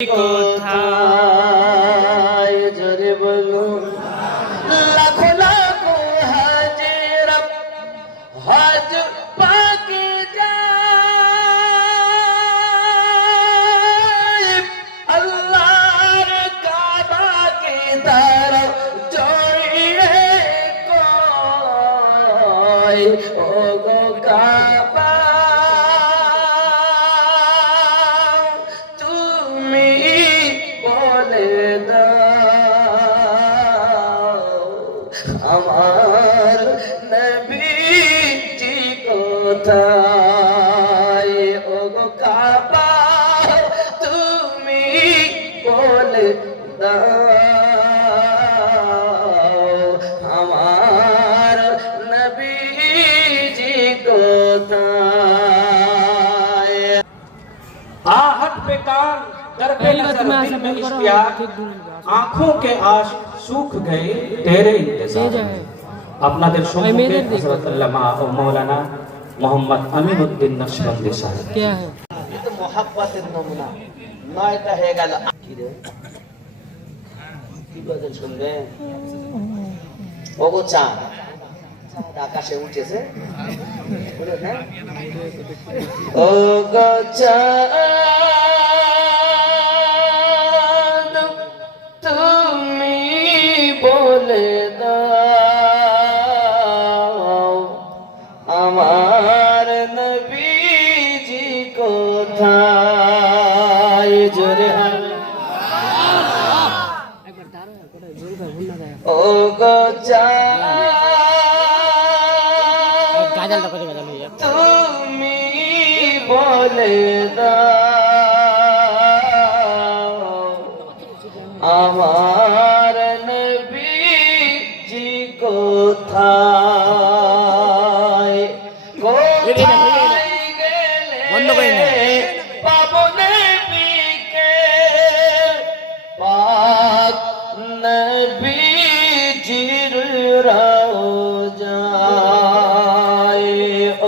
কোথায় জোরে বলুন লাখো লাখো হাজিরা হজ পাকে যায় আল্লাহর কাবাকে তারা জড়িয়ে কয় ও গো কাবা আমার নবীজি কোথায় ও গো কাবা তুমি বলে দাও আমার নবীজি কোথায় आहट पे कान दर पे नजर दिल में इश्तियाक आंखों के आश सूख गए तेरे इंतजार আপনাদের সম্মুখে হযরত আল্লামা ও মাওলানা মোহাম্মদ আমিনউদ্দিন নকশবন্দি সাহেব क्या है ये तो मोहब्बतेর নমুনা নয়টা হয়ে গেল কি রে কি গজল শুনবে ওগো চাঁদ আকাশে উঠেছে বলে না ওগো চাঁদ তুমি বলে দাও আমার নবীজি কোথায় জোরে ওগো চাঁদ তুমি বলে দাও আমার নবীজি কোথায় কোথায় গেলে পাবো নবীকে পাক নবীজির রওজায় ও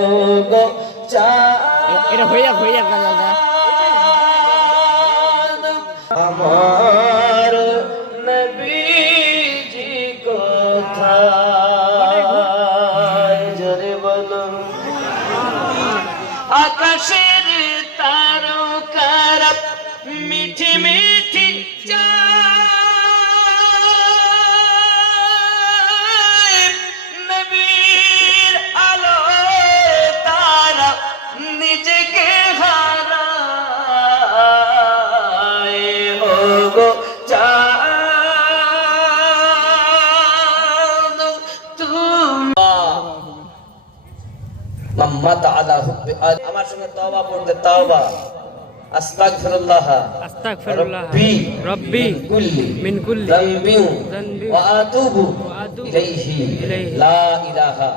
গো চাঁদ আমার নবীজি কোথায় জোরে বলুন আকাশের তারকারা মিঠি মিঠি চায় নবীর আলো তারা নিজেকে হারায় ও গো চাঁদ তুমি মাম্মাত আলা হুব্বি আমার সঙ্গে তওবা পড়তে তওবা আস্তাগফিরুল্লাহ রব্বি মিন কুল্লি যামবিন ওয়া আতুবু ইলাইহি লা ইলাহা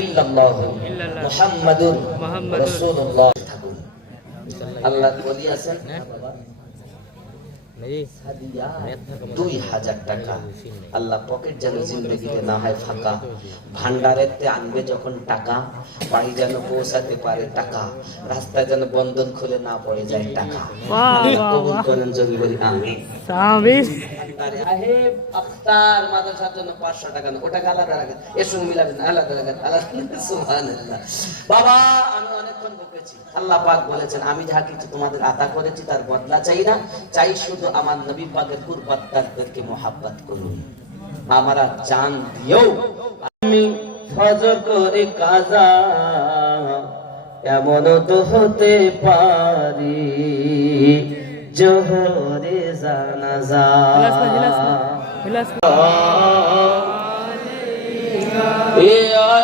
ইল্লাল্লাহ মুহাম্মাদুর রাসূলুল্লাহ আল্লাহ বলি আছেন 2000 টাকা আল্লাহ পকেট যেন জিন্দেগিতে না হয় ফাঁকা ভান্ডারেতে আনবে যখন টাকা বাড়ি যেন পৌঁছাতে পারে টাকা রাস্তায় যেন বন্ধন খুলে না পড়ে যায় টাকা কবুল করেন যদি বলি আমিন সাহেব আখতার মাদ্রাসার জন্য 500 টাকা ওটা আলাদা রাখেন এর সঙ্গে মিলাবেন আলাদা রাখেন আল্লাহ সুবহানাল্লাহ বাবা আমি অনেকক্ষণ বকেছি আল্লাহ পাক বলেছেন আমি যা কিছু তোমাদের আতা করেছি তার বদলা চাই না চাই শুধু আমার নবী পাকের কুরবাতদেরকে মোহাব্বত করুন আমরা জান দিও আমি ফজর করে কাজা এমন তো হতে পারি জোহরে জানাজা ইয়া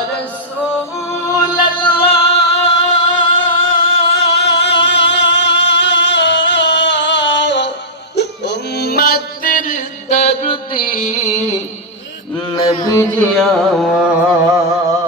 দরদি নবী জি আমার